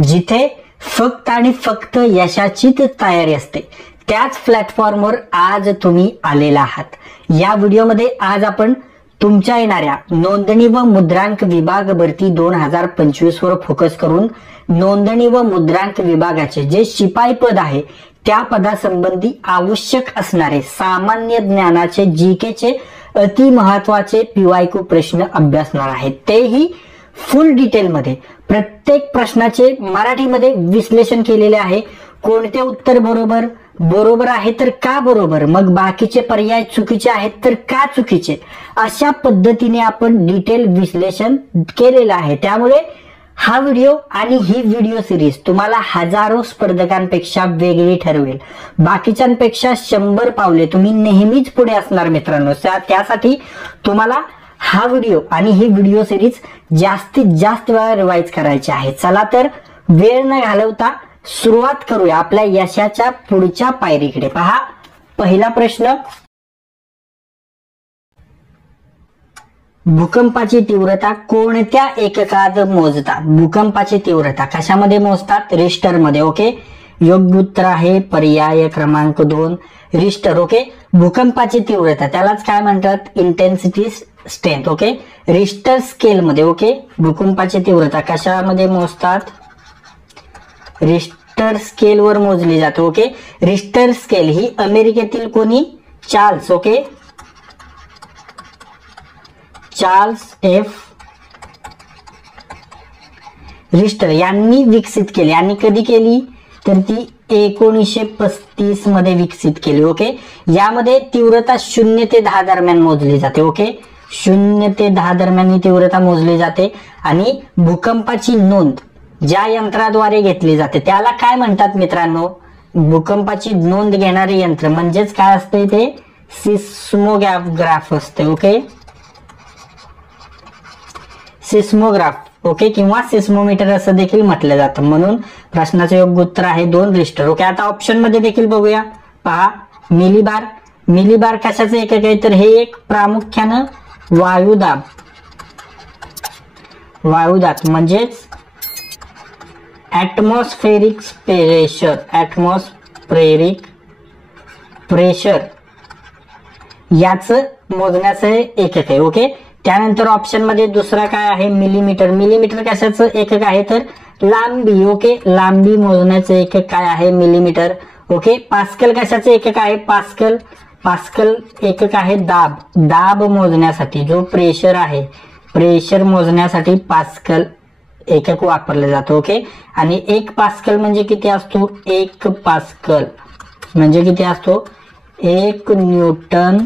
जिथे फक्त आणि फक्त यशाचीच तयारी असते त्याच प्लॅटफॉर्मवर आज तुम्ही आलेला आहात। या व्हिडिओमध्ये आज आपण तुमच्या येणाऱ्या नोंदणी व मुद्रांक विभाग भरती 2025 वर फोकस करून नोंदणी व मुद्रांक विभागाचे जे शिपाई पद आहे त्या पदासंबंधी आवश्यक असणारे सामान्य ज्ञानाचे जीकेचे अति महत्वाचे PYQ प्रश्न अभ्यासणार आहेत। तेही फुल डिटेल मध्ये प्रत्येक प्रश्नाचे मराठीमध्ये विश्लेषण केलेले आहे। कोणते उत्तर बरोबर आहे तर का बरोबर, मग बाकीचे पर्याय चुकीचे आहेत तर का चुकीचे, अशा पद्धतीने आपण डिटेल विश्लेषण केलेलं आहे। त्यामुळे हा व्हिडिओ आणि ही व्हिडिओ सिरीज तुम्हाला हजारो स्पर्धकांपेक्षा वेगळी ठरवेल। बाकीच्यांपेक्षा 100 पावले तुम्ही नेहमीच पुढे असणार मित्रांनो। त्यासाठी तुम्हाला हा व्हिडिओ आणि ही व्हिडिओ सिरीज जास्तीत जास्त वेळा रिवाइज करायची आहे। चला तर वेळ न घालवता सुरुवात करूया आपल्या यशाच्या पुढच्या पायरीकडे। पहा पहिला प्रश्न, भूकंपाची तीव्रता कोणत्या एककात मोजतात? भूकंपाची तीव्रता कशामध्ये मोजतात? रिश्टर मध्ये। ओके, योग्य उत्तर आहे पर्याय क्रमांक 2 रिश्टर। ओके, भूकंपाची तीव्रता त्यालाच काय म्हणतात? Intensity strength. Okay, Richter scale मध्ये। ओके, भूकंपाची तीव्रता कशामध्ये मोजतात? रिश्टर स्केल वर मोजली जाते। ओके, रिश्टर स्केल ही अमेरिकेतील कोणी? Charles. Okay, Charles F Richter यांनी विकसित केली। आणि कधी केली तर ती 1935 मध्ये विकसित केली। ओके, यामध्ये तीव्रता 0 ते 10 दरम्यान मोजली जाते। ओके, 0 ते 10 दरम्यान ही तीव्रता मोजली जाते। आणि भूकंपाची नोंद ज्या यंत्राद्वारे घेतली जाते त्याला काय म्हणतात मित्रांनो? भूकंपाची नोंद घेणारे यंत्र म्हणजेच काय असते ते? सिस्मोग्राफ असते। Okay, seismograph. ओके, किंवा सिस्मोमीटर असं देखील म्हटलं जातं। म्हणून प्रश्नाचं योग्य उत्तर आहे 2 रिश्टर। ओके, आता ऑप्शन मध्ये देखील बघूया। पहा मिलीबार। मिलीबार कशाचं एकक आहे तर हे एक प्रामुख्यानं वायुदाब म्हणजेच ऍटमॉस्फेरिक प्रेशर याचं मोजण्याचं एकक आहे। ओके, त्यानंतर ऑप्शन मध्ये दुसरा काय आहे? मिलीमीटर। मिलीमीटर कशाचं एकक आहे तर लांबी। ओके, लांबी मोजण्याचं एकक काय आहे? मिलीमीटर। ओके, पास्कल कशाचं एकक आहे? पास्कल एकक आहे दाब मोजण्यासाठी जो प्रेशर आहे, प्रेशर मोजण्यासाठी पास्कल एकक वापरलं जातं। ओके, आणि 1 पास्कल म्हणजे किती असतो? 1 पास्कल म्हणजे किती असतो? 1 न्यूटन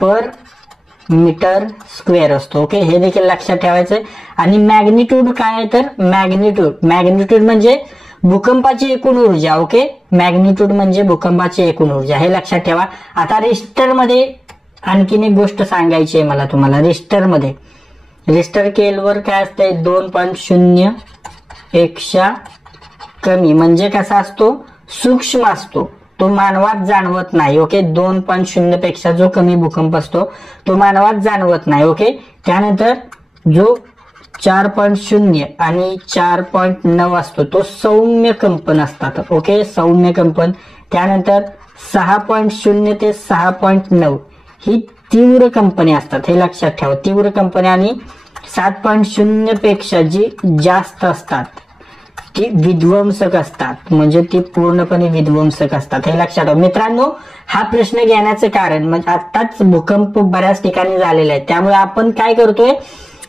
पर मीटर स्क्वेअर असतो। ओके, हे देखील लक्षात ठेवायचं। आणि मॅग्निट्यूड काय आहे तर मॅग्निट्यूड म्हणजे भूकंपाची एकूण ऊर्जा। ओके, मॅग्निट्यूड म्हणजे भूकंपाची एकूण ऊर्जा, हे लक्षात ठेवा। आता रिश्टर मध्ये आणखीन एक गोष्ट सांगायची आहे मला तुम्हाला। रिश्टर स्केलवर काय असते? 2.0 पेक्षा कमी म्हणजे कसा असतो? सूक्ष्म असतो, तो मानवात जाणवत नाही। ओके, 2.0 पेक्षा जो कमी भूकंप असतो तो मानवात जाणवत नाही। ओके, त्यानंतर जो 4.0 आणि 4.9 असतो तो सौम्य कंपन असतात। ओके, सौम्य कंपन। त्यानंतर 6.0 ते 6.9 ही तीव्र कंपनी असतात, हे लक्षात ठेवा। तीव्र कंपनी आणि 7.0 पेक्षा जी जास्त असतात ती विध्वंसक असतात, म्हणजे ती पूर्णपणे विध्वंसक असतात, हे लक्षात ठेवा मित्रांनो। हा प्रश्न घेण्याचं कारण म्हणजे आताच भूकंप बऱ्याच ठिकाणी झालेला आहे, त्यामुळे आपण काय करतोय?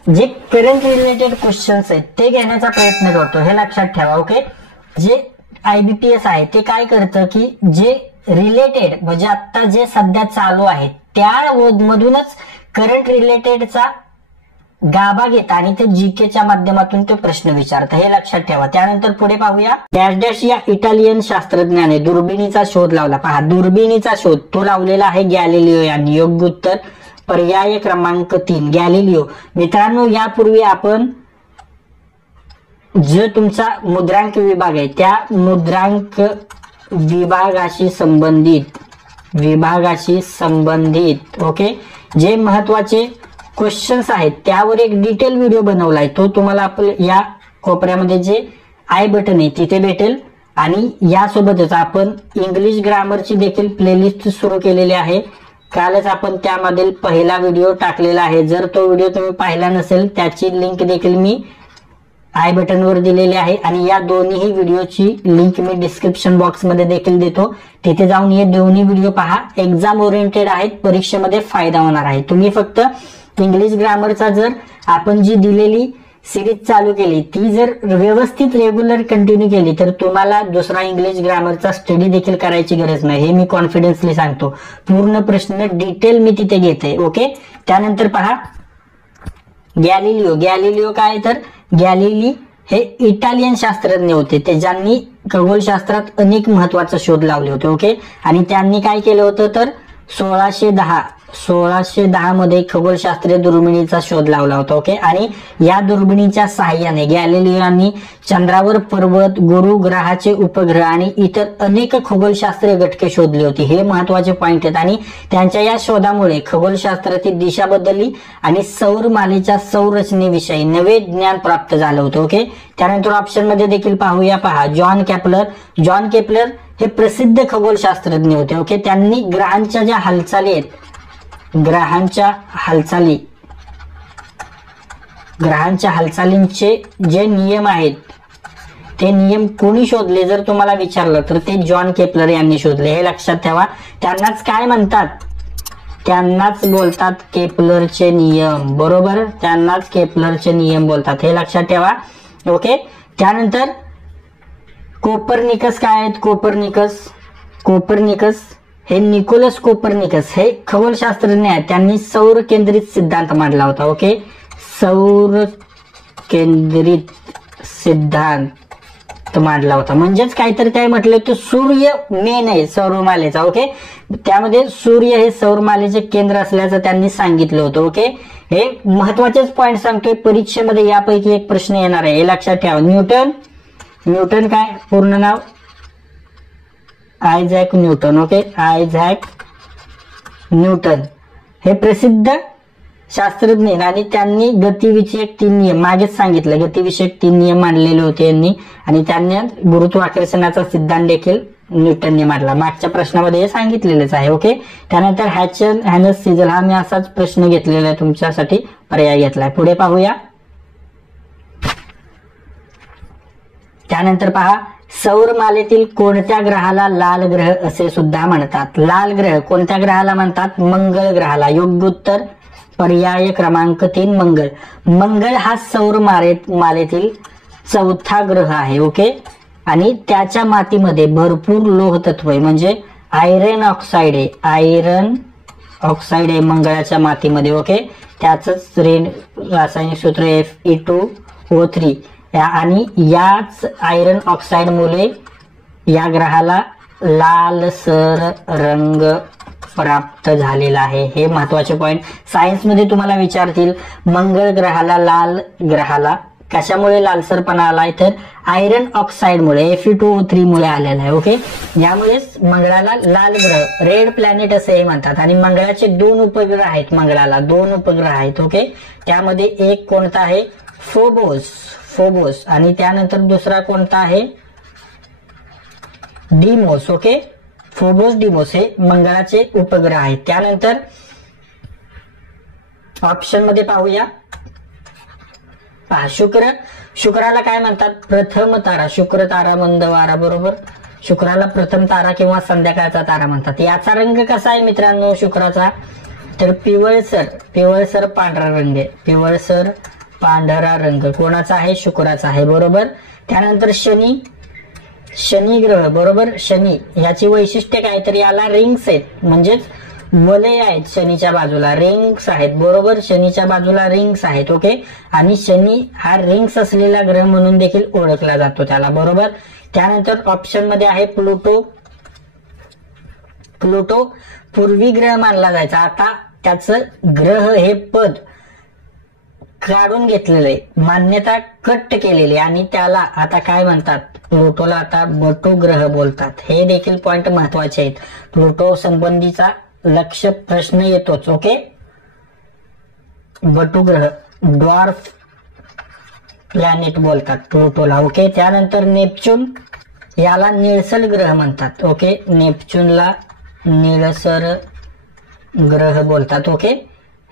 जे करंट रिलेटेड क्वेश्चन्स आहेत ते घेण्याचा प्रयत्न करतो, हे लक्षात ठेवा। ओके, जे IBPS आहे ते काय करतं की जे रिलेटेड म्हणजे आता जे सध्या चालू आहे त्या मधूनच करंट रिलेटेडचा गाभा घेता आणि ते जीकेच्या माध्यमातून ते प्रश्न विचारतं, हे लक्षात ठेवा। त्यानंतर पुढे पाहूया। डॅश या इटालियन शास्त्रज्ञाने दुर्बिणीचा शोध लावला। पहा, दुर्बिणीचा शोध तो लावलेला आहे गॅलिलिओ यांनी। योग्य उत्तर पर्याय क्रमांक 3 गॅलिलिओ। मित्रांनो, यापूर्वी आपण जो तुमचा मुद्रांक विभाग आहे त्या मुद्रांक विभागाशी संबंधित ओके जे महत्वाचे क्वेश्चन्स आहेत त्यावर एक डिटेल व्हिडिओ बनवलाय, तो तुम्हाला या कोपऱ्यामध्ये जे आय बटन आहे तिथे भेटेल. आणि यासोबतच आपण इंग्लिश ग्रामरची देखील प्लेलिस्ट सुरू केलेली आहे. कालच आपण त्यामधील पहिला व्हिडिओ टाकलेला आहे. जर तो व्हिडिओ तुम्ही पाहिला नसेल त्याची लिंक देखील मी आय बटनवर दिलेली आहे आणि या दोन्ही व्हिडिओची लिंक मी डिस्क्रिप्शन बॉक्समध्ये देखील देतो. तिथे जाऊन हे दोन्ही व्हिडिओ पहा. एक्झाम ओरिएंटेड आहेत, परीक्षेमध्ये फायदा होणार आहे. तुम्ही फक्त इंग्लिश ग्रामरचा जर आपण जी दिलेली सिरीज चालू केली ती जर व्यवस्थित रेग्युलर कंटिन्यू केली तर तुम्हाला दुसरा इंग्लिश ग्रामरचा स्टडी देखील करायची गरज नाही. हे मी कॉन्फिडन्सली सांगतो. पूर्ण प्रश्न डिटेल मी तिथे घेते. ओके. त्यानंतर पहा गॅलिलिओ. गॅलिलिओ काय तर गॅलिली हे इटालियन शास्त्रज्ञ होते ते ज्यांनी खगोलशास्त्रात अनेक महत्वाचे शोध लावले होते. ओके. आणि त्यांनी काय केलं होतं तर 1610 मध्ये खगोलशास्त्रीय दुर्बिणीचा शोध लावला होता. ओके. आणि या दुर्बिणीच्या सहाय्याने गॅलिलिओनी चंद्रावर पर्वत, गुरु ग्रहाचे उपग्रह आणि इतर अनेक खगोलशास्त्रीय घटके शोधली होती. हे महत्वाचे पॉइंट आहेत. आणि त्यांच्या या शोधामुळे खगोलशास्त्राची दिशा बदलली आणि सौरमालेच्या संरचनेविषयी नवे ज्ञान प्राप्त झालं होतं. ओके. त्यानंतर ऑप्शन मध्ये देखील पाहूया. पहा जॉन केपलर. जॉन केपलर हे प्रसिद्ध खगोलशास्त्रज्ञ होते. ओके. त्यांनी ग्रहांच्या ज्या हालचाली आहेत, ग्रहांच्या हालचालींचे जे नियम आहेत ते नियम कोणी शोधले जर तुम्हाला विचारलं तर ते जॉन केपलर यांनी शोधले. हे लक्षात ठेवा. त्यांनाच काय म्हणतात, त्यांनाच बोलतात केपलरचे नियम. बरोबर, त्यांनाच केपलरचे नियम बोलतात. हे लक्षात ठेवा. ओके. त्यानंतर कोपर्निकस काय आहेत. कोपर्निकस हे निकोलस कोपर्निकस हे खगोलशास्त्रज्ञ आहेत. त्यांनी सौर केंद्रित सिद्धांत मांडला होता. ओके. सौर केंद्रित सिद्धांत मांडला होता. म्हणजेच काहीतरी काय म्हटलं तर सूर्य मेन आहे सौरमालेचा. ओके. त्यामध्ये सूर्य हे सौरमालेचे केंद्र असल्याचं त्यांनी सांगितलं होतं. ओके. हे महत्वाचेच पॉइंट सांगतोय. परीक्षेमध्ये यापैकी एक प्रश्न येणार आहे. हे लक्षात ठेवा. न्यूटन काय पूर्ण नाव Isaac Newton. Okay. Isaac Newton हे प्रसिद्ध शास्त्रज्ञ आणि त्यांनी गतिविषयक 3 नियम मागेच सांगितलं. गतिविषयक 3 नियम मांडलेले होते यांनी आणि त्यांनी गुरुत्वाकर्षणाचा सिद्धांत देखील न्यूटनने मांडला. मागच्या प्रश्नामध्ये हे सांगितलेलेच आहे. ओके. त्यानंतर हॅचल हॅनस सिजल हा मी असाच प्रश्न घेतलेला आहे तुमच्यासाठी, पर्याय घेतलाय. पुढे पाहूया. त्यानंतर पहा सौरमालेतील कोणत्या ग्रहाला लाल ग्रह असे सुद्धा म्हणतात. लाल ग्रह कोणत्या ग्रहाला म्हणतात. मंगळ ग्रहाला. योग्य उत्तर पर्याय क्रमांक 3 मंगळ. मंगळ हा सौरमालेतील 4था ग्रह आहे. ओके. आणि त्याच्या मातीमध्ये भरपूर लोह तत्व आहे म्हणजे आयरन ऑक्साईड आहे. आयरन ऑक्साईड आहे मंगळाच्या मातीमध्ये. ओके. त्याच रासायनिक सूत्र Fe2O3 आणि याच आयरन ऑक्साईड मुळे या ग्रहाला लालसर रंग प्राप्त झालेला आहे. हे महत्वाचे पॉइंट सायन्स मध्ये तुम्हाला विचारतील. मंगळ ग्रहाला लाल ग्रहाला कशामुळे लालसरपणा आलाय तर आयरन ऑक्साईड मुळे Fe2O3 मुळे आलेला आहे. ओके. यामुळेच मंगळाला लाल ग्रह रेड प्लॅनेट असे म्हणतात. आणि मंगळाचे 2 उपग्रह आहेत. मंगळाला 2 उपग्रह आहेत. ओके. त्यामध्ये एक कोणता आहे फोबोस आणि त्यानंतर दुसरा कोणता आहे डिमोस. ओके. फोबोस डिमोस हे मंगळाचे उपग्रह आहेत. त्यानंतर ऑप्शन मध्ये पाहूया. पहा शुक्राला काय म्हणतात प्रथम तारा. शुक्र तारा मंद वारा. बरोबर. शुक्राला प्रथम तारा किंवा संध्याकाळचा तारा म्हणतात. याचा रंग कसा आहे मित्रांनो शुक्राचा तर पिवळसर पांढरा रंग आहे. पिवळसर पांढरा रंग कोणाचा आहे शुक्राचा आहे. बरोबर. त्यानंतर शनी ग्रह. बरोबर. शनी याची वैशिष्ट्य काय तर याला रिंग्स आहेत म्हणजेच वलय आहेत. शनीच्या बाजूला रिंग्स आहेत. बरोबर. शनीच्या बाजूला रिंग्स आहेत. ओके. आणि शनी हा रिंग्स असलेला ग्रह म्हणून देखील ओळखला जातो त्याला. बरोबर. त्यानंतर ऑप्शन मध्ये आहे प्लुटो पूर्वी ग्रह मानला जायचा. आता त्याचं ग्रह हे पद काढून घेतलेलं आहे. मान्यता कट केलेली आणि त्याला आता काय म्हणतात प्लुटोला आता बटू ग्रह बोलतात. हे देखील पॉइंट महत्वाचे आहेत. प्लुटो संबंधीचा लक्ष प्रश्न येतोच. ओके. बटू ग्रह ड्वार्फ प्लॅनेट बोलतात प्लुटोला. ओके, त्यानंतर नेपच्यून याला निळसर ग्रह म्हणतात. ओके, नेपच्यूनला निळसर ग्रह बोलतात. ओके,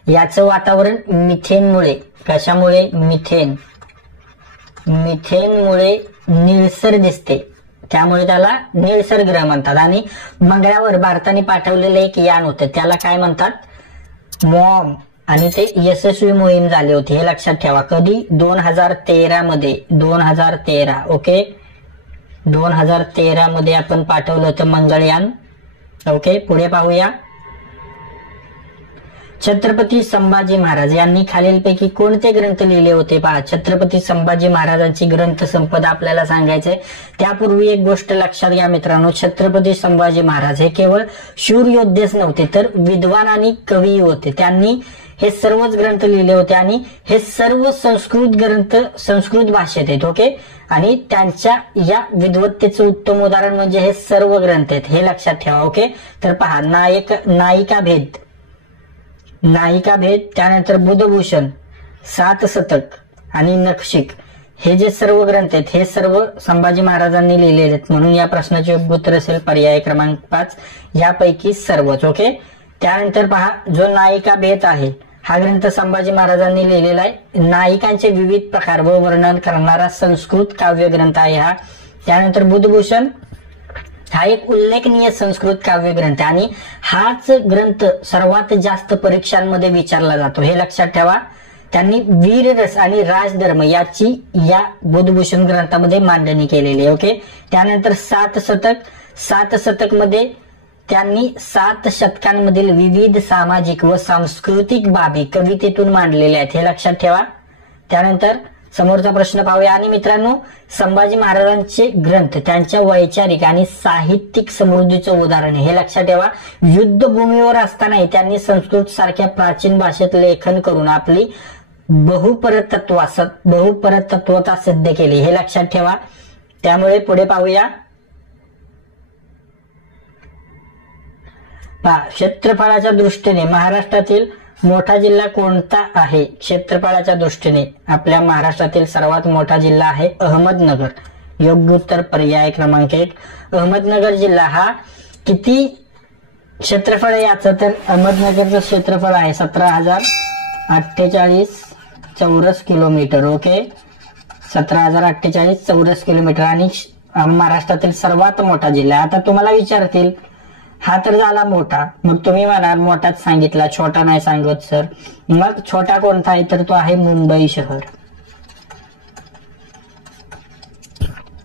याचं वातावरण मिथेनमुळे, कशामुळे, मिथेनमुळे निळसर दिसते, त्यामुळे त्याला निळसर ग्रह म्हणतात. आणि मंगळावर भारताने पाठवलेलं एक यान होतं, त्याला काय म्हणतात, मॉम, आणि ते यशस्वी मोहीम झाली होती, हे लक्षात ठेवा. कधी, 2013 मध्ये, 2013. ओके, 2013 मध्ये आपण पाठवलं होतं मंगळयान. ओके, पुढे पाहूया. छत्रपती संभाजी महाराज यांनी खालीलपैकी कोणते ग्रंथ लिहिले होते? पहा, छत्रपती संभाजी महाराजांची ग्रंथ संपदा आपल्याला सांगायचंय. त्यापूर्वी एक गोष्ट लक्षात घ्या मित्रांनो, छत्रपती संभाजी महाराज हे केवळ शूर योद्धेच नव्हते, तर विद्वान आणि कवी होते. त्यांनी हे सर्वच ग्रंथ लिहिले होते आणि हे सर्व संस्कृत ग्रंथ संस्कृत भाषेत आहेत. ओके, आणि त्यांच्या या विद्वत्तेचं उत्तम उदाहरण म्हणजे हे सर्व ग्रंथ आहेत, हे लक्षात ठेवा. ओके, तर पहा, नायिका भेद, त्यानंतर बुधभूषण, सात शतक आणि नखशिख, हे जे सर्व ग्रंथ आहेत हे सर्व संभाजी महाराजांनी लिहिलेले आहेत. म्हणून या प्रश्नाचे योग्य उत्तर असेल पर्याय क्रमांक 5, यापैकी सर्वच. ओके, त्यानंतर पहा, जो नायिका भेद आहे हा ग्रंथ संभाजी महाराजांनी लिहिलेला आहे. नायिकांचे विविध प्रकार व वर्णन करणारा संस्कृत काव्य ग्रंथ आहे हा. त्यानंतर बुधभूषण हा एक उल्लेखनीय संस्कृत काव्य ग्रंथ आहे आणि हाच ग्रंथ सर्वात जास्त परीक्षांमध्ये विचारला जातो, हे लक्षात ठेवा. त्यांनी वीररस आणि राजधर्म याची या बुधभूषण ग्रंथामध्ये मांडणी केलेली आहे. ओके, त्यानंतर सात शतक मध्ये त्यांनी 7 शतकांमधील विविध सामाजिक व सांस्कृतिक बाबी कवितेतून मांडलेल्या आहेत, हे लक्षात ठेवा. त्यानंतर समोरचा प्रश्न पाहूया. आणि मित्रांनो, संभाजी महाराजांचे ग्रंथ त्यांच्या वैचारिक आणि साहित्यिक समृद्धीचं उदाहरण आहे, हे लक्षात ठेवा. युद्धभूमीवर असतानाही त्यांनी संस्कृत सारख्या प्राचीन भाषेत लेखन करून आपली बहुपरतत्वता सिद्ध केली, हे लक्षात ठेवा. त्यामुळे पुढे पाहूया. क्षेत्रफळाच्या दृष्टीने महाराष्ट्रातील मोठा जिल्हा कोणता आहे? क्षेत्रफळाच्या दृष्टीने आपल्या महाराष्ट्रातील सर्वात मोठा जिल्हा आहे अहमदनगर. योग्य उत्तर पर्याय क्रमांक 1. अहमदनगर जिल्हा हा किती क्षेत्रफळ आहे याचं? तर अहमदनगरचं क्षेत्रफळ आहे 17,048 चौरस किलोमीटर. ओके, 17,048 चौरस किलोमीटर आणि महाराष्ट्रातील सर्वात मोठा जिल्हा. आता तुम्हाला विचारतील, हा तर झाला मोठा, मग तुम्ही म्हणाल मोठाच सांगितला, छोटा नाही सांगत सर. मग छोटा कोणता आहे? तर तो आहे मुंबई शहर.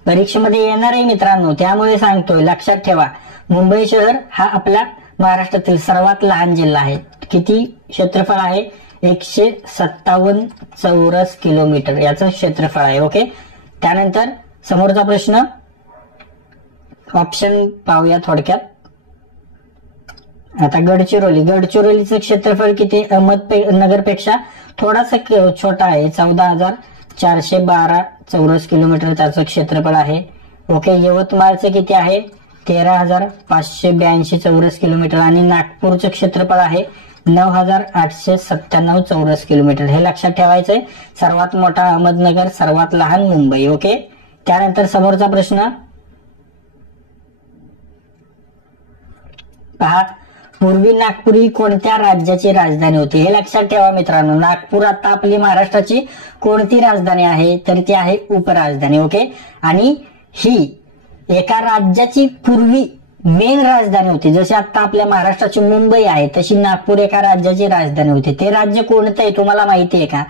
परीक्षेमध्ये येणार आहे मित्रांनो, त्यामुळे सांगतोय, लक्षात ठेवा. मुंबई शहर हा आपल्या महाराष्ट्रातील सर्वात लहान जिल्हा आहे. किती क्षेत्रफळ आहे? 157 चौरस किलोमीटर याचं क्षेत्रफळ आहे. ओके, त्यानंतर समोरचा प्रश्न, ऑप्शन पाहूया थोडक्यात. आता गडचिरोलीचं क्षेत्रफळ किती? अहमदनगरपेक्षा थोडासा छोटा आहे, 14,412 चौरस किलोमीटर त्याचं क्षेत्रफळ आहे. ओके, यवतमाळचं किती आहे? 13,582 चौरस किलोमीटर आणि नागपूरचं क्षेत्रफळ आहे 9,897 चौरस किलोमीटर, हे लक्षात ठेवायचंय. सर्वात मोठा अहमदनगर, सर्वात लहान मुंबई. ओके, त्यानंतर समोरचा प्रश्न पहा. पूर्वी नागपूर ही कोणत्या राज्याची राजधानी होती? हे लक्षात ठेवा मित्रांनो. नागपूर आता आपली महाराष्ट्राची कोणती राजधानी आहे? तर ती आहे उपराजधानी. ओके, आणि ही एका राज्याची पूर्वी मेन राजधानी होती. जशी आता आपल्या महाराष्ट्राची मुंबई आहे तशी नागपूर एका राज्याची राजधानी होती. ते राज्य कोणतं आहे तुम्हाला माहिती आहे का?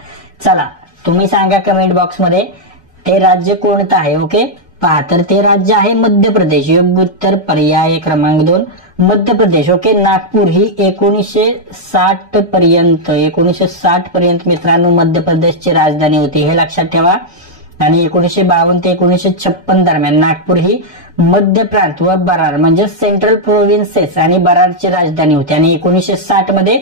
चला तुम्ही सांगा कमेंट बॉक्स मध्ये, ते राज्य कोणतं आहे. ओके, पहा, तर ते राज्य आहे मध्य प्रदेश. योग्य उत्तर पर्याय क्रमांक 2 मध्य प्रदेश. ओके, नागपूर ही 1960 पर्यंत मित्रांनो मध्य प्रदेशची राजधानी होती, हे लक्षात ठेवा. आणि 1952 ते 1956 दरम्यान नागपूर ही मध्य प्रांत व बरार म्हणजे सेंट्रल प्रोव्हिन्सेस आणि बरारची राजधानी होती. आणि 1960 मध्ये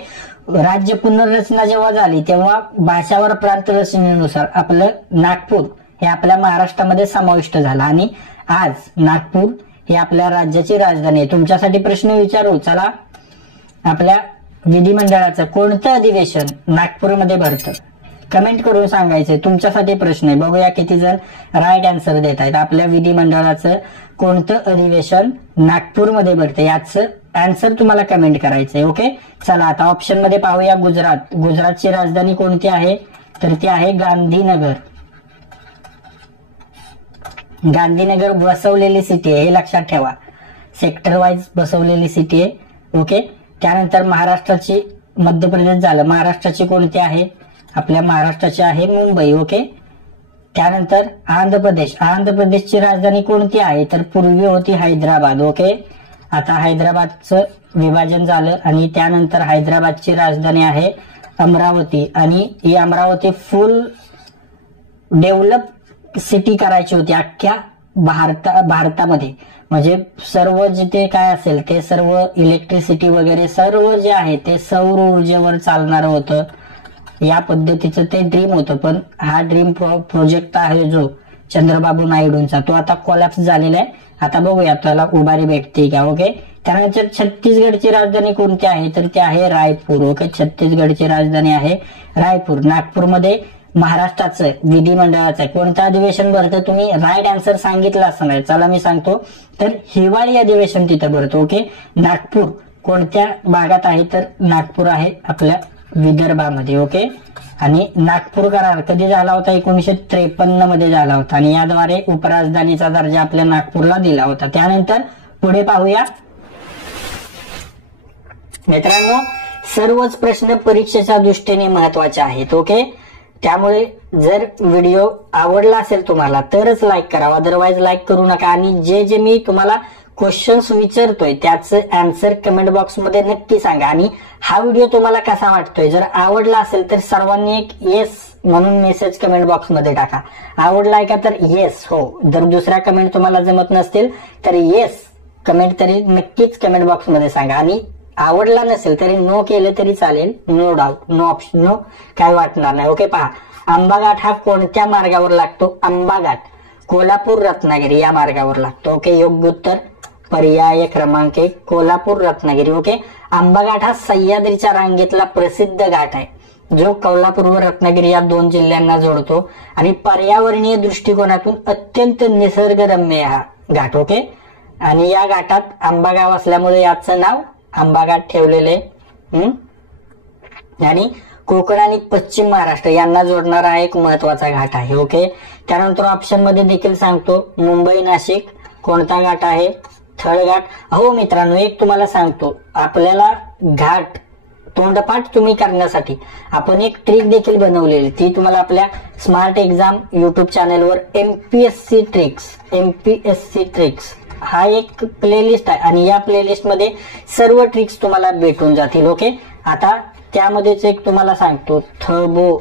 राज्य पुनर्रचना जेव्हा झाली तेव्हा भाषावर प्रांत रचनेनुसार आपलं नागपूर हे आपल्या महाराष्ट्रामध्ये समाविष्ट झालं आणि आज नागपूर ही आपल्या राज्याची राजधानी आहे. तुमच्यासाठी प्रश्न विचारू, चला. आपल्या विधिमंडळाचं कोणतं अधिवेशन नागपूरमध्ये भरतं? कमेंट करून सांगायचंय. तुमच्यासाठी प्रश्न आहे, बघूया किती जण राईट आन्सर देत आहेत. आपल्या विधिमंडळाचं कोणतं अधिवेशन नागपूरमध्ये भरते याचं आन्सर तुम्हाला कमेंट करायचंय. ओके, चला आता ऑप्शन मध्ये पाहूया. गुजरात. गुजरातची राजधानी कोणती आहे? तर ती आहे गांधीनगर. गांधीनगर बसवलेली सिटी आहे, हे लक्षात ठेवा. सेक्टर वाईज बसवलेली सिटी आहे. ओके, त्यानंतर महाराष्ट्राची, मध्य प्रदेश झालं. महाराष्ट्राची कोणती आहे? आपल्या महाराष्ट्राची आहे मुंबई. ओके, त्यानंतर आंध्र प्रदेश. आंध्र प्रदेशची राजधानी कोणती आहे? तर पूर्वी होती हैदराबाद. ओके, आता हैदराबादचं विभाजन झालं आणि त्यानंतर हैदराबादची राजधानी आहे अमरावती. आणि ही अमरावती फुल डेव्हलप सिटी करायची होती अख्ख्या भारतामध्ये. म्हणजे सर्व जिथे काय असेल ते सर्व इलेक्ट्रिसिटी वगैरे सर्व जे आहे ते सौर ऊर्जेवर चालणार होतं. या पद्धतीचं ते ड्रीम होतं. पण हा ड्रीम प्रोजेक्ट आहे जो चंद्रबाबू नायडूंचा, तो आता कोलॅप्स झालेला आहे. आता बघूया त्याला उभारी भेटते का. ओके, त्यानंतर छत्तीसगडची राजधानी कोणती आहे? तर ती आहे रायपूर. ओके, छत्तीसगडची राजधानी आहे रायपूर. नागपूरमध्ये महाराष्ट्राचं विधिमंडळाचं कोणतं अधिवेशन भरतं? तुम्ही राईट आन्सर सांगितलं असणार. चला मी सांगतो. तर हिवाळी अधिवेशन तिथं भरतं. ओके, नागपूर कोणत्या भागात आहे? तर नागपूर आहे आपल्या विदर्भामध्ये. ओके, आणि नागपूर करार कधी झाला होता? 1953 मध्ये झाला होता आणि याद्वारे उपराजधानीचा दर्जा आपल्या नागपूरला दिला होता. त्यानंतर पुढे पाहूया मित्रांनो. सर्वच प्रश्न परीक्षेच्या दृष्टीने महत्वाचे आहेत. ओके, त्यामुळे जर व्हिडिओ आवडला असेल तुम्हाला तरच लाईक करा, अदरवाईज लाईक करू नका. आणि जे जे मी तुम्हाला क्वेश्चन्स विचारतोय त्याचं आन्सर कमेंट बॉक्स मध्ये नक्की सांगा. आणि हा व्हिडिओ तुम्हाला कसा वाटतोय, जर आवडला असेल तर सर्वांनी एक येस म्हणून मेसेज कमेंट बॉक्स मध्ये टाका. आवडलाय का? तर येस, हो. जर दुसऱ्या कमेंट तुम्हाला जमत नसतील तर येस कमेंट तरी नक्कीच कमेंट बॉक्स मध्ये सांगा. आणि आवडला नसेल तरी नो केलं तरी चालेल. No doubt, no option, no काय वाटणार नाही. ओके, पहा. आंबाघाट हा कोणत्या मार्गावर लागतो? आंबाघाट कोल्हापूर रत्नागिरी या मार्गावर लागतो. ओके, योग्य उत्तर पर्याय क्रमांक 1 कोल्हापूर रत्नागिरी. ओके, आंबाघाट हा सह्याद्रीच्या रांगेतला प्रसिद्ध घाट आहे जो कोल्हापूर व रत्नागिरी या 2 जिल्ह्यांना जोडतो आणि पर्यावरणीय दृष्टिकोनातून अत्यंत निसर्गरम्य हा घाट. ओके, आणि या घाटात आंबागाव असल्यामुळे याचं नाव आंबाघाट ठेवलेले. आणि कोकण आणि पश्चिम महाराष्ट्र यांना जोडणारा एक महत्वाचा घाट आहे. ओके, त्यानंतर ऑप्शन मध्ये देखील सांगतो. मुंबई नाशिक कोणता घाट आहे? थळघाट. हो मित्रांनो, एक तुम्हाला सांगतो, आपल्याला घाट तोंडपाठ तुम्ही करण्यासाठी आपण एक ट्रिक देखील बनवलेली, ती तुम्हाला आपल्या स्मार्ट एक्झाम युट्यूब चॅनलवर एमपीएससी ट्रिक्स हा एक प्लेलिस्ट आहे आणि या प्लेलिस्ट मध्ये सर्व ट्रिक्स तुम्हाला भेटून जातील. ओके, आता त्यामध्येच एक तुम्हाला सांगतो. थबो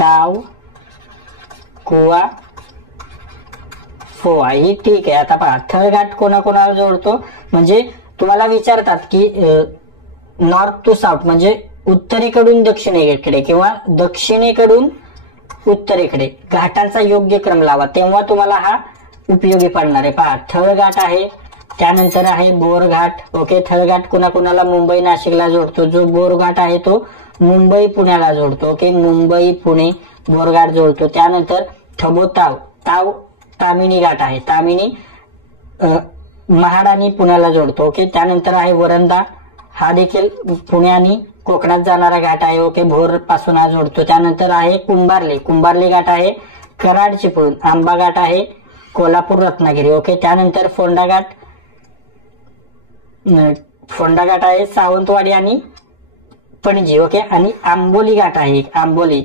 ताव कुवा फोआ, ही ठीक आहे. आता पहा, थळघाट कोणाकोणाला जोडतो? म्हणजे तुम्हाला विचारतात की नॉर्थ टू साऊथ म्हणजे उत्तरेकडून दक्षिणेकडे किंवा दक्षिणेकडून उत्तरेकडे घाटांचा योग्य क्रम लावा, तेव्हा तुम्हाला हा उपयोगी पडणार आहे. पहा, थळघाट आहे, त्यानंतर आहे बोरघाट. ओके, थळघाट कुणाकुणाला मुंबई नाशिकला जोडतो. जो बोरघाट आहे तो मुंबई पुण्याला जोडतो. ओके, मुंबई पुणे बोरघाट जोडतो. त्यानंतर ताव तामिनी घाट आहे, तामिनी महाड आणि पुण्याला जोडतो. ओके, त्यानंतर आहे वरंदा, हा देखील पुणे आणि कोकणात जाणारा घाट आहे. ओके, भोर पासून हा जोडतो. त्यानंतर आहे कुंभारली घाट आहे कराड चिपळूण. आंबा घाट आहे कोल्हापूर रत्नागिरी. ओके, त्यानंतर फोंडा घाट आहे सावंतवाडी आणि पणजी. ओके, आणि आंबोली घाट आहे आंबोली,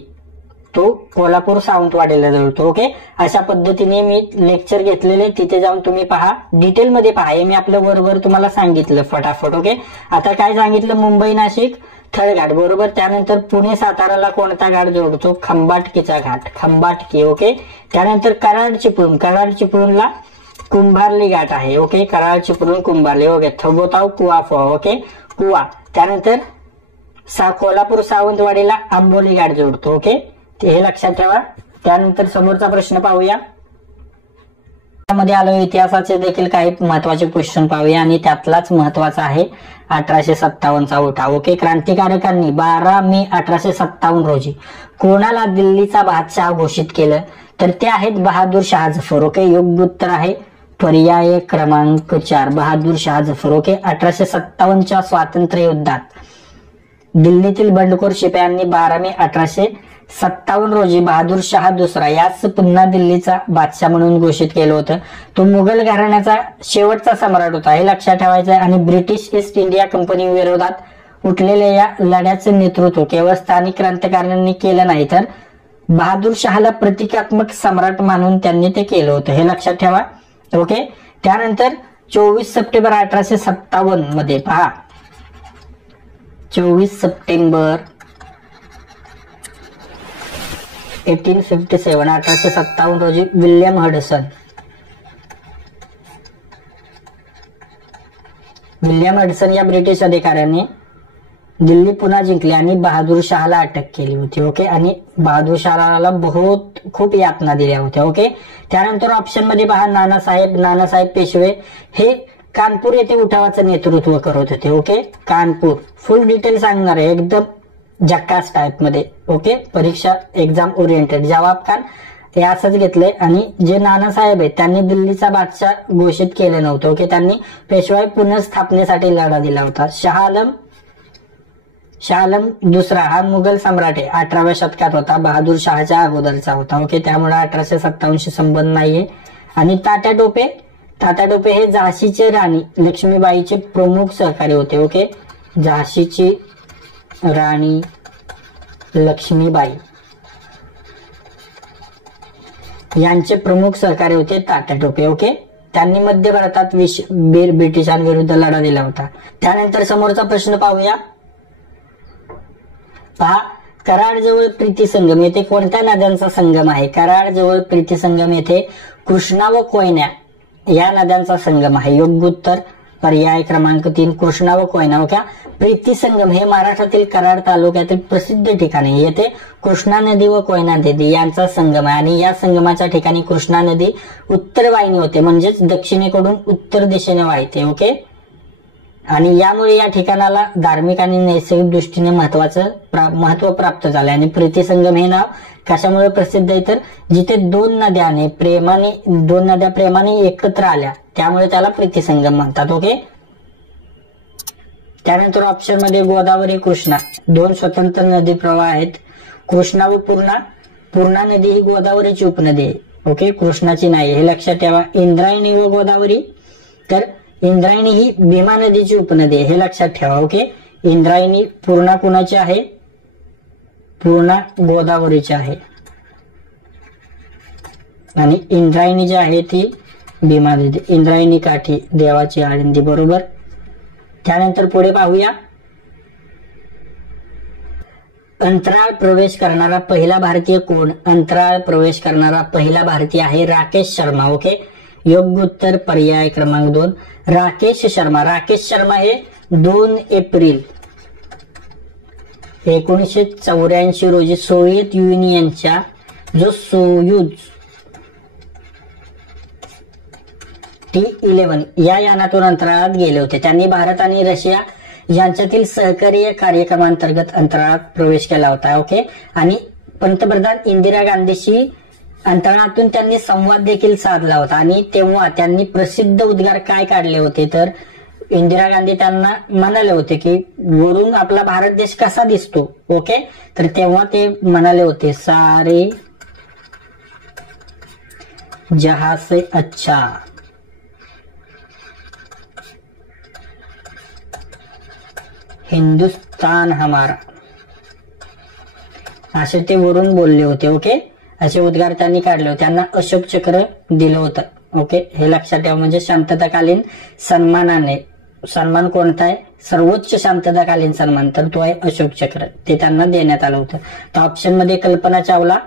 तो कोल्हापूर सावंतवाडीला जोडतो. ओके, अशा पद्धतीने मी लेक्चर घेतलेले, तिथे जाऊन तुम्ही पहा, डिटेलमध्ये पहा. हे मी आपलं वरवर तुम्हाला सांगितलं फटाफट. ओके, आता काय सांगितलं? मुंबई नाशिक थळघाट बरोबर. त्यानंतर पुणे साताराला कोणता घाट जोडतो? खंबाटकीचा घाट, खंबाटकी. ओके, त्यानंतर कराड चिपळूणला कुंभारली घाट आहे. ओके, कराड चिपळूण कुंभारली. ओके, थबोताव कुवाफो. ओके, कुवा. त्यानंतर कोल्हापूर सावंतवाडीला आंबोली घाट जोडतो. ओके, हे लक्षात ठेवा. त्यानंतर समोरचा प्रश्न पाहूया. मध्ये आलो, इतिहासाचे देखील काही महत्वाचे क्वेश्चन पाहूया आणि त्यातलाच महत्वाचा आहे 1857चा उठाव. ओके, क्रांतिकारकांनी 12 मे 1857 रोजी कोणाला दिल्लीचा बादशाह घोषित केलं, तर ते आहेत बहादूर शाह जफर. ओके, योग्य उत्तर आहे पर्याय क्रमांक 4 बहादूर शाह जफर. ओके, 1857च्या स्वातंत्र्य युद्धात दिल्लीतील बंडखोर शिपायांनी 12 मे 1857 रोजी बहादूर शाह दुसरा यास पुन्हा दिल्लीचा बादशाह म्हणून घोषित केलं होतं. तो मुघल घराण्याचा शेवटचा सम्राट होता, हे लक्षात ठेवायचं आहे. आणि ब्रिटिश ईस्ट इंडिया कंपनी विरोधात उठलेल्या या लढ्याचे नेतृत्व केवळ स्थानिक क्रांतिकारकांनी केलं नाही, तर बहादूर शहाला प्रतिकात्मक सम्राट मानून त्यांनी ते केलं होतं, हे लक्षात ठेवा. ओके, त्यानंतर 24 सप्टेंबर 1857 मध्ये पहा, 24 सप्टेंबर 1857 रोजी विल्यम हडसन या ब्रिटिश अधिकाऱ्याने दिल्ली पुन्हा जिंकली आणि बहादूर शहाला अटक केली होती. ओके, आणि बहादूर शहाला खूप यातना दिल्या होत्या. ओके, त्यानंतर ऑप्शन मध्ये पहा, नानासाहेब पेशवे हे कानपूर येथे उठावाचं नेतृत्व करत होते. ओके, कानपूर फुल डिटेल सांगणार आहे, एकदम जक्कास टाइप मध्ये. ओके, परीक्षा एक्झाम ओरिएंटेड. जवाब खान हे असंच घेतलंय. आणि जे नानासाहेब आहेत त्यांनी दिल्लीचा बादशाह घोषित केलं नव्हतं. ओके, त्यांनी पेशवाई पुनर्स्थापनेसाठी लढा दिला होता. शाह आलम दुसरा हा मुघल सम्राट आहे, 18व्या शतकात होता, बहादूर शहाच्या अगोदरचा होता. ओके, त्यामुळे 1857 संबंध नाहीये. आणि तात्या टोपे हे झाशीचे राणी लक्ष्मीबाईचे प्रमुख सहकारी होते. ओके, झाशीची राणी लक्ष्मीबाई यांचे प्रमुख सहकारी होते तात्या टोपे. ओके, त्यांनी मध्य भारतात ब्रिटिशांविरुद्ध लढा दिला होता. त्यानंतर समोरचा प्रश्न पाहूया. पहा, कराडजवळ प्रीतिसंगम येथे कोणत्या नद्यांचा संगम आहे? कराडजवळ प्रीतिसंगम येथे कृष्णा व कोयना या नद्यांचा संगम आहे. योग्य उत्तर पर्याय क्रमांक 3 कृष्णा व कोयना. ओके, प्रीतिसंगम हे महाराष्ट्रातील कराड तालुक्यातील प्रसिद्ध ठिकाण आहे. येथे कृष्णा नदी व कोयना नदी यांचा संगम आहे आणि या संगमाच्या ठिकाणी कृष्णा नदी उत्तर वाहिनी होते, म्हणजेच दक्षिणेकडून उत्तर दिशेने वाहते. ओके, आणि यामुळे या ठिकाणाला धार्मिक आणि नैसर्गिक दृष्टीने महत्व प्राप्त झाले. आणि प्रीतिसंगम हे नाव कशामुळे प्रसिद्ध आहे, तर जिथे दोन नद्या प्रेमाने एकत्र आल्या त्यामुळे त्याला प्रीतिसंगम म्हणतात. ओके, त्यानंतर ऑप्शन मध्ये गोदावरी कृष्णा दोन स्वतंत्र नदी प्रवाह आहेत. कृष्णा व पूर्णा नदी ही गोदावरीची उपनदी आहे. ओके, कृष्णाची नाही, हे लक्षात ठेवा. इंद्रायणी व गोदावरी, तर इंद्रायणी ही भीमा नदीची उपनदी आहे, हे लक्षात ठेवा. ओके, इंद्रायणी पूर्णा कुणाची आहे? पूर्णा गोदावरीची आहे आणि इंद्रायणी जी आहे ती भीमा नदी. इंद्रायणी काठी देवाची आळंदी, बरोबर. त्यानंतर पुढे पाहूया. अंतराळ प्रवेश करणारा पहिला भारतीय कोण? अंतराळ प्रवेश करणारा पहिला भारतीय आहे राकेश शर्मा. ओके, योग्य उत्तर पर्याय क्रमांक 2 राकेश शर्मा. राकेश शर्मा हे 2 एप्रिल 1984 रोजी सोव्हिएत युनियनच्या जो सोयुज T-11 या यानातून अंतराळात गेले होते. त्यांनी भारत आणि रशिया यांच्यातील सहकार्य कार्यक्रमांतर्गत अंतराळात प्रवेश केला होता. ओके, आणि पंतप्रधान इंदिरा गांधीशी अंतराळातून त्यांनी संवाद देखील साधला होता. आणि तेव्हा त्यांनी प्रसिद्ध उद्गार काय काढले होते, तर इंदिरा गांधी त्यांना म्हणाले होते की वरून आपला भारत देश कसा दिसतो. ओके, तर तेव्हा ते म्हणाले होते सारे जहां से अच्छा. हिंदुस्तान हमारा, असे ते वरून बोलले होते. ओके, असे उद्गार त्यांनी काढले होते. त्यांना अशोक चक्र दिलं होतं. ओके, हे लक्षात ठेवा. म्हणजे शांतताकालीन सन्मान कोणता आहे? सर्वोच्च शांतताकालीन सन्मान, तर तो आहे अशोक चक्र, ते त्यांना देण्यात आलं होतं. तर ऑप्शन मध्ये कल्पना चावला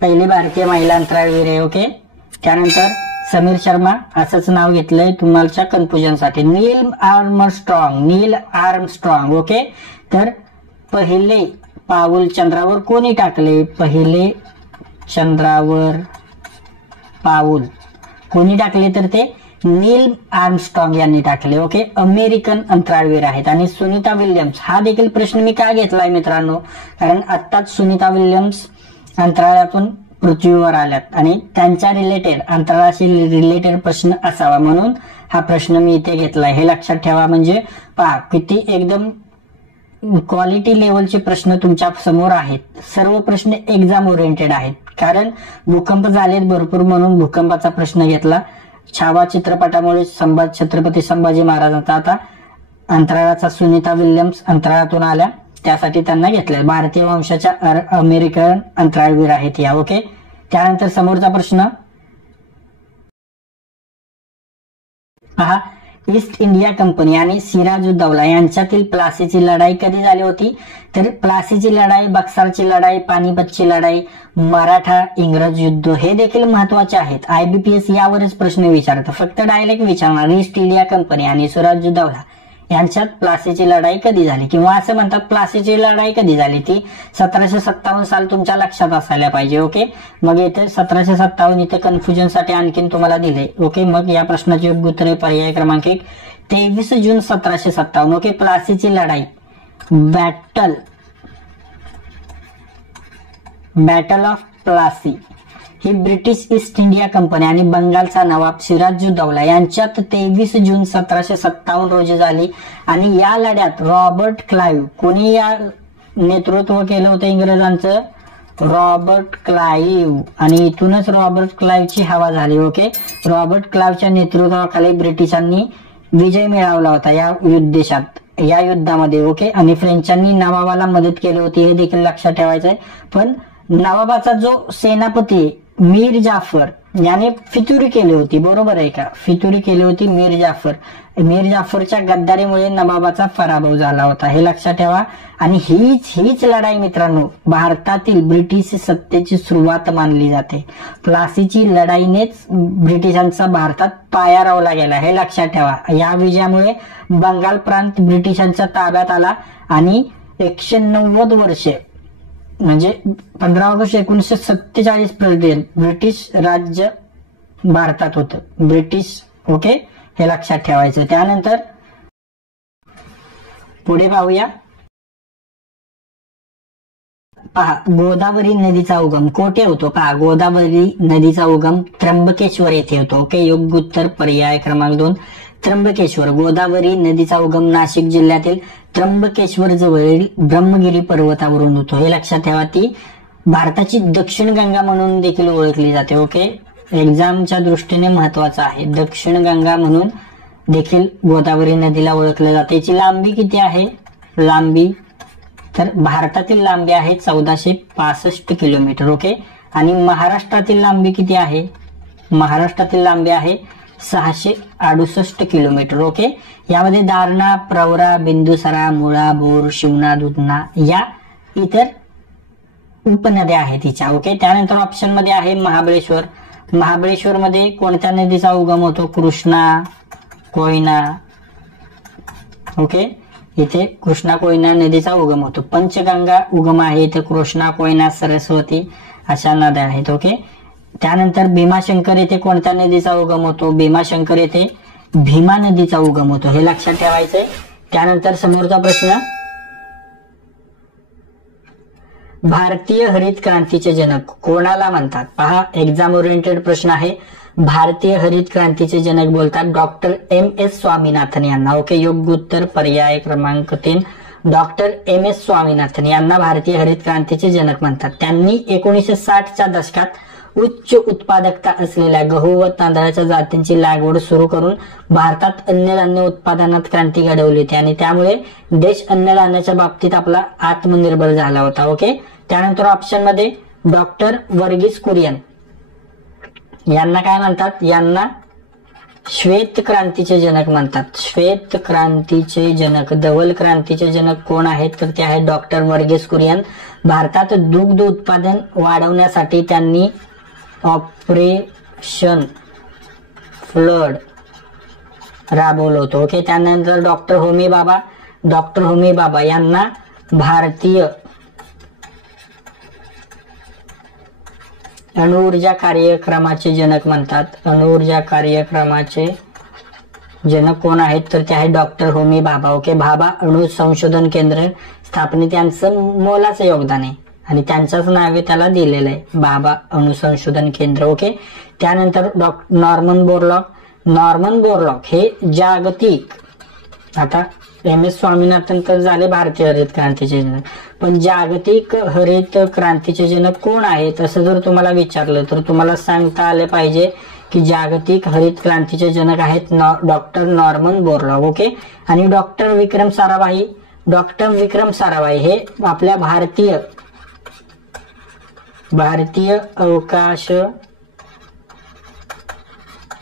पहिली भारतीय महिला अंतराळवीर आहे. ओके, त्यानंतर समीर शर्मा असंच नाव घेतलंय तुम्हाला कन्फ्युजनसाठी. नील आर्मस्ट्रॉंग. ओके, तर पहिले पाऊल चंद्रावर कोणी टाकले? पहिले चंद्रावर पाऊल कोणी टाकले तर ते नील आर्मस्ट्रॉंग यांनी टाकले. ओके, अमेरिकन अंतराळवीर आहेत. आणि सुनीता विल्यम्स हा देखील प्रश्न मी का घेतलाय मित्रांनो, कारण आत्ताच सुनीता विल्यम्स अंतराळातून पृथ्वीवर आल्यात आणि त्यांच्या रिलेटेड अंतराळाशी रिलेटेड प्रश्न असावा म्हणून हा प्रश्न मी इथे घेतलाय. हे लक्षात ठेवा. म्हणजे पहा किती एकदम क्वालिटी लेवलचे प्रश्न तुमच्या समोर आहेत. सर्व प्रश्न एक्झाम ओरिएंटेड आहेत. कारण भूकंप झालेत भरपूर म्हणून भूकंपाचा प्रश्न घेतला. छावा चित्रपटामुळे छत्रपती संभाजी महाराजांचा आता अंतराळाचा सुनीता विल्यम्स अंतराळातून आल्या त्यासाठी त्यांना घेतलं. भारतीय वंशाच्या अमेरिकन अंतराळवीर आहेत या. ओके, त्यानंतर समोरचा प्रश्न पहा. ईस्ट इंडिया कंपनी आणि सिराजुद्दौला यांच्यातील प्लासीची लढाई कधी झाली होती? तर प्लासीची लढाई, बक्सरची लढाई, पानिपतची लढाई, मराठा इंग्रज युद्ध हे देखील महत्वाचे आहेत. IBPS यावरच प्रश्न विचारतं. फक्त डायरेक्ट विचारणार ईस्ट इंडिया कंपनी आणि सिराजुद्दौला यांच्यात प्लासीची लढाई कधी झाली, किंवा असं म्हणतात प्लासीची लढाई कधी झाली, ती 1757 साल तुमच्या लक्षात असायला पाहिजे. ओके, मग येथे 1757 इथे कन्फ्युजन साठी आणखीन तुम्हाला दिले. ओके, मग या प्रश्नाचे योग्य उत्तर आहे पर्याय क्रमांक 1 23 जून 1757. ओके, प्लासीची लढाई battle of Plassey he British east India company आणि बंगालचा नवाब सिराजुद्दौला यांच्यात 23 जून 1757 रोजी झाली. आणि या लढ्यात रॉबर्ट क्लाइव्ह, कोणी या नेतृत्व केलं होतं इंग्रजांचं? Robert Clive. आणि इथूनच रॉबर्ट क्लाइव्हची हवा झाली. ओके, रॉबर्ट क्लाइव्हच्या नेतृत्वाखाली ब्रिटिशांनी विजय मिळवला होता या युद्धामध्ये. ओके, आणि फ्रेंचांनी नवाबाला मदत केली होती हे देखील लक्षात ठेवायचं आहे. पण नवाबाचा जो सेनापती मीर जाफर याने फितुरी केली होती, बरोबर आहे का? फितुरी केली होती मीर जाफरच्या गद्दारीमुळे नवाबाचा पराभव झाला होता हे लक्षात ठेवा. आणि हीच लढाई मित्रांनो भारतातील ब्रिटिश सत्तेची सुरुवात मानली जाते. प्लासीची लढाईनेच ब्रिटिशांचा भारतात पाया रोवला गेला हे लक्षात ठेवा. या विजयामुळे बंगाल प्रांत ब्रिटिशांच्या ताब्यात आला आणि 190 वर्षे म्हणजे 15 ऑगस्ट 1947 पर्यंत ब्रिटिश राज्य भारतात होतं. ब्रिटिश. ओके, हे लक्षात ठेवायचं. त्यानंतर पुढे पाहूया. पहा, गोदावरी नदीचा उगम कोठे होतो? पहा, गोदावरी नदीचा उगम त्र्यंबकेश्वर येथे होतो. ओके, योग्य उत्तर पर्याय क्रमांक 2 त्र्यंबकेश्वर. गोदावरी नदीचा उगम नाशिक जिल्ह्यातील त्र्यंबकेश्वर जवळील ब्रह्मगिरी पर्वतावरून होतो हे लक्षात ठेवा. ती भारताची दक्षिण गंगा म्हणून देखील ओळखली जाते. ओके, एक्झामच्या दृष्टीने महत्वाचं आहे. दक्षिण गंगा म्हणून देखील गोदावरी नदीला ओळखलं जाते. याची लांबी किती आहे? लांबी तर भारतातील लांबी आहे 1465 किलोमीटर. ओके, आणि महाराष्ट्रातील लांबी किती आहे? महाराष्ट्रातील लांबी आहे 668 किलोमीटर. ओके, यामध्ये दारणा, प्रवरा, बिंदुसरा, मुळा, बोर, शिवना, दुधना या इतर उपनद्या आहेत तिच्या. ओके, त्यानंतर ऑप्शन मध्ये आहे महाबळेश्वर. महाबळेश्वर मध्ये कोणत्या नदीचा उगम होतो? कृष्णा, कोयना. ओके, इथे कृष्णा कोयना नदीचा उगम होतो. पंचगंगा उगम आहे इथे कृष्णा, कोयना, सरस्वती अशा नद्या आहेत. ओके, त्यानंतर भीमाशंकर येथे कोणत्या नदीचा उगम होतो? भीमाशंकर येथे भीमा नदीचा उगम होतो हे लक्षात ठेवायचंय. त्यानंतर समोरचा प्रश्न, भारतीय हरित क्रांतीचे जनक कोणाला म्हणतात? पहा, एक्झाम ओरिएंटेड प्रश्न आहे. भारतीय हरित क्रांतीचे जनक बोलतात डॉक्टर MS स्वामीनाथन यांना. ओके, योग्य उत्तर पर्याय क्रमांक 3 डॉक्टर MS स्वामीनाथन यांना भारतीय हरित क्रांतीचे जनक म्हणतात. त्यांनी 1960च्या दशकात उच्च उत्पादकता असलेल्या गहू व तांदळाच्या जातींची लागवड सुरू करून भारतात अन्नधान्य उत्पादनात क्रांती घडवली होती आणि त्यामुळे देश अन्नधान्याच्या बाबतीत आपला आत्मनिर्भर झाला होता. ओके, त्यानंतर ऑप्शन मध्ये डॉक्टर वर्गीस कुरियन यांना काय म्हणतात? यांना श्वेत क्रांतीचे जनक म्हणतात. श्वेत क्रांतीचे जनक, धवल क्रांतीचे जनक कोण आहेत? तर ते आहेत डॉक्टर वर्गीस कुरियन. भारतात दुग्ध उत्पादन वाढवण्यासाठी त्यांनी ऑपरेशन फ्लड राबवलं होतं. ओके, त्यानंतर डॉक्टर होमी बाबा यांना भारतीय अणुऊर्जा कार्यक्रमाचे जनक म्हणतात. अणुऊर्जा कार्यक्रमाचे जनक कोण आहेत तर ते आहे डॉक्टर होमी भाभा. ओके, भाभा अणु संशोधन केंद्र स्थापनेत त्यांचं मोलाचं योगदान आहे आणि त्यांचंच नाव त्याला दिलेलं आहे, भाभा अणु संशोधन केंद्र. ओके, त्यानंतर नॉर्मन बोरलॉग. नॉर्मन बोरलॉग हे जागतिक, आता एम एस स्वामीनाथन तर झाले भारतीय हरित क्रांतीचे जनक, पण जागतिक हरित क्रांतीचे जनक कोण आहेत असं जर तुम्हाला विचारलं तर तुम्हाला सांगता आले पाहिजे की जागतिक हरित क्रांतीचे जनक आहेत डॉक्टर नॉर्मन बोरलॉग. ओके, आणि डॉक्टर विक्रम साराभाई. डॉक्टर विक्रम साराभाई हे आपल्या भारतीय अवकाश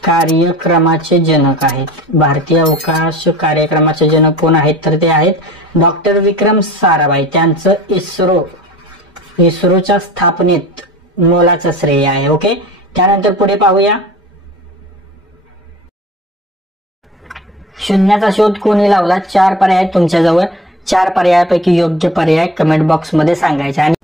कार्यक्रमाचे जनक आहेत. भारतीय अवकाश कार्यक्रमाचे जनक कोण आहेत तर ते आहेत डॉक्टर विक्रम साराभाई. त्यांचं इस्रोच्या स्थापनेत मोलाचं श्रेय आहे. ओके, त्यानंतर पुढे पाहूया. शून्याचा शोध कोणी लावला? 4 पर्याय तुमच्याजवळ. 4 पर्यायापैकी योग्य पर्याय कमेंट बॉक्स मध्ये सांगायचा. आणि